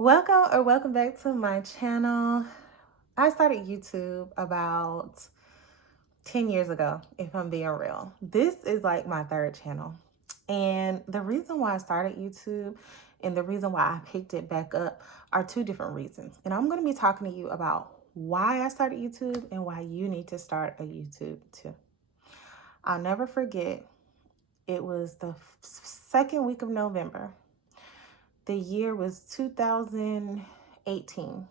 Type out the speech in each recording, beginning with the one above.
Welcome back to my channel. I started YouTube about 10 years ago, if I'm being real. This is like my third channel. And the reason why I started YouTube and the reason why I picked it back up are two different reasons. And I'm going to be talking to you about why I started YouTube and why you need to start a YouTube too. I'll never forget, it was the second week of November. The year was 2018.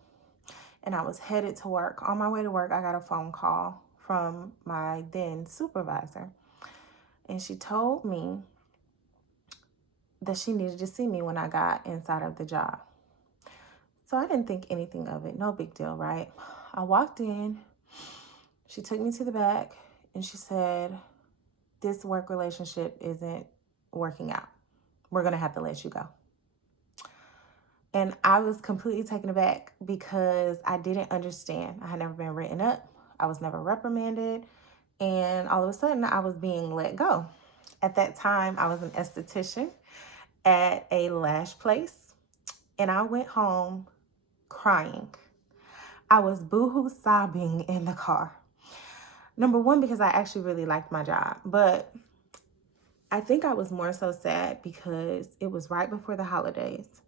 And I was headed to work. On my way to work, I got a phone call from my then supervisor. And she told me that she needed to see me when I got inside of the job. So I didn't think anything of it. No big deal, right? I walked in. She took me to the back and she said, "This work relationship isn't working out. We're going to have to let you go." And I was completely taken aback because I didn't understand. I had never been written up. I was never reprimanded. And all of a sudden, I was being let go. At that time, I was an esthetician at a lash place. And I went home crying. I was boohoo sobbing in the car. Number one, because I actually really liked my job. But I think I was more so sad because it was right before the holidays.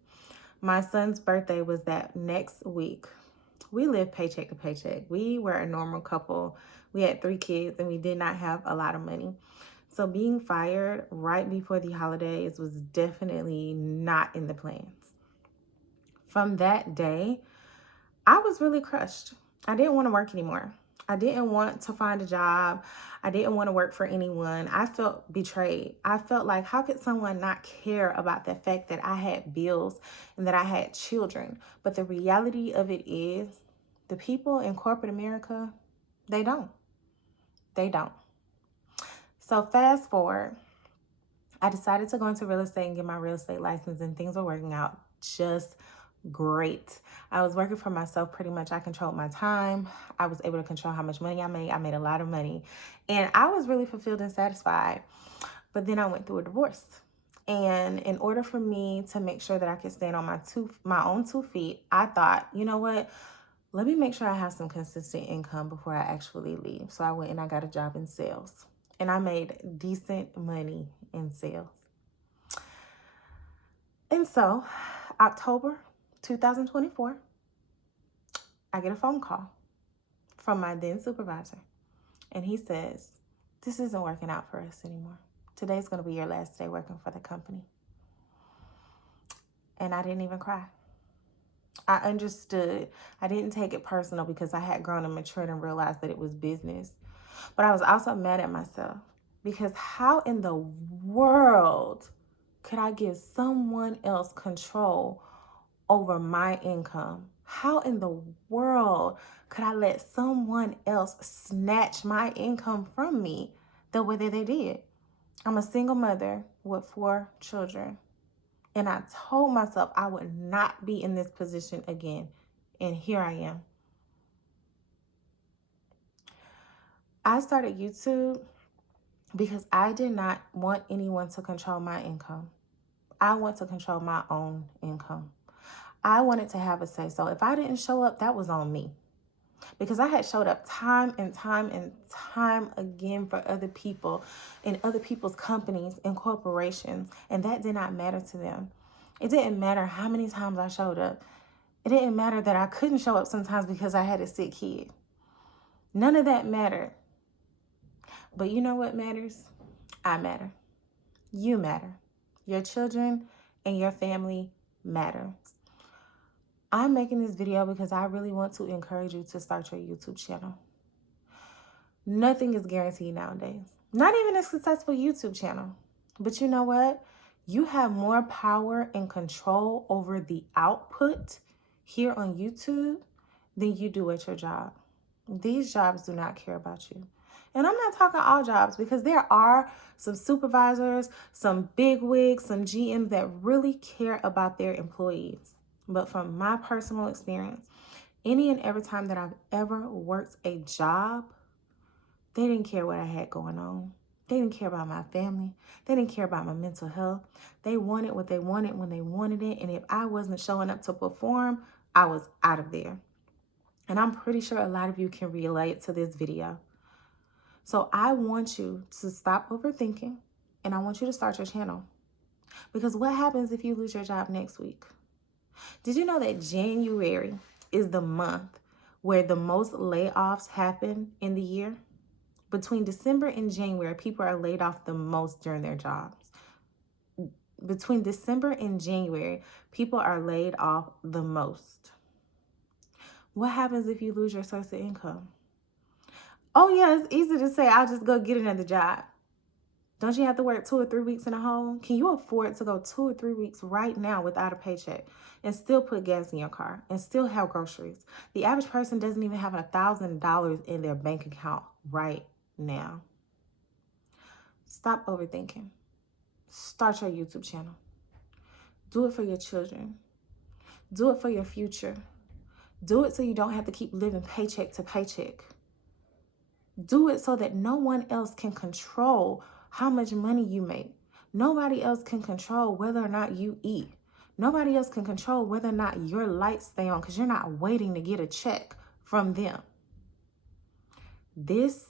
My son's birthday was that next week. We lived paycheck to paycheck. We were a normal couple. We had 3 kids and we did not have a lot of money. So being fired right before the holidays was definitely not in the plans. From that day, I was really crushed. I didn't want to work anymore. I didn't want to find a job. I didn't want to work for anyone. I felt betrayed. I felt like, how could someone not care about the fact that I had bills and that I had children? But the reality of it is, the people in corporate America, they don't. They don't. So fast forward, I decided to go into real estate and get my real estate license, and things were working out just great. I was working for myself pretty much. I controlled my time. I was able to control how much money I made. I made a lot of money and I was really fulfilled and satisfied. But then I went through a divorce. And in order for me to make sure that I could stand on my own 2 feet, I thought, you know what? Let me make sure I have some consistent income before I actually leave. So I went and I got a job in sales. And I made decent money in sales. And so, October 2024, I get a phone call from my then supervisor. And he says, "This isn't working out for us anymore. Today's going to be your last day working for the company." And I didn't even cry. I understood. I didn't take it personal because I had grown and matured and realized that it was business. But I was also mad at myself because how in the world could I give someone else control over my income? How in the world could I let someone else snatch my income from me the way that they did? I'm a single mother with 4 children. And I told myself I would not be in this position again. And here I am. I started YouTube because I did not want anyone to control my income. I want to control my own income. I wanted to have a say. So if I didn't show up, that was on me. Because I had showed up time and time and time again for other people in other people's companies and corporations. And that did not matter to them. It didn't matter how many times I showed up. It didn't matter that I couldn't show up sometimes because I had a sick kid. None of that mattered. But you know what matters? I matter. You matter. Your children and your family matter. I'm making this video because I really want to encourage you to start your YouTube channel. Nothing is guaranteed nowadays. Not even a successful YouTube channel. But you know what? You have more power and control over the output here on YouTube than you do at your job. These jobs do not care about you. And I'm not talking all jobs because there are some supervisors, some bigwigs, some GMs that really care about their employees. But from my personal experience, any and every time that I've ever worked a job, they didn't care what I had going on. They didn't care about my family. They didn't care about my mental health. They wanted what they wanted when they wanted it. And if I wasn't showing up to perform, I was out of there. And I'm pretty sure a lot of you can relate to this video. So I want you to stop overthinking, and I want you to start your channel. Because what happens if you lose your job next week? Did you know that January is the month where the most layoffs happen in the year? Between December and January, people are laid off the most during their jobs. Between December and January, people are laid off the most. What happens if you lose your source of income? Oh yeah, it's easy to say, I'll just go get another job. Don't you have to work 2 or 3 weeks in a hole? Can you afford to go 2 or 3 weeks right now without a paycheck and still put gas in your car and still have groceries? The average person doesn't even have $1,000 in their bank account right now. Stop overthinking. Start your YouTube channel. Do it for your children. Do it for your future. Do it so you don't have to keep living paycheck to paycheck. Do it so that no one else can control how much money you make. Nobody else can control whether or not you eat. Nobody else can control whether or not your lights stay on because you're not waiting to get a check from them. This,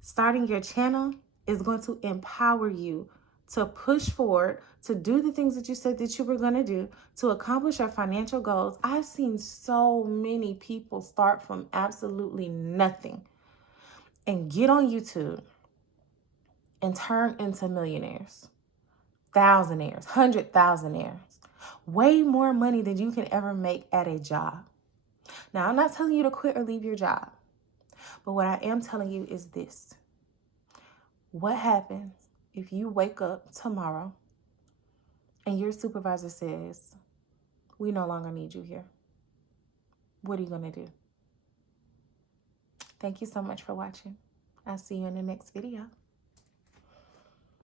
starting your channel, is going to empower you to push forward, to do the things that you said that you were going to do, to accomplish your financial goals. I've seen so many people start from absolutely nothing and get on YouTube and turn into millionaires, thousandaires, 100,000aires, way more money than you can ever make at a job. Now, I'm not telling you to quit or leave your job, but what I am telling you is this. What happens if you wake up tomorrow and your supervisor says, we no longer need you here? What are you going to do? Thank you so much for watching. I'll see you in the next video.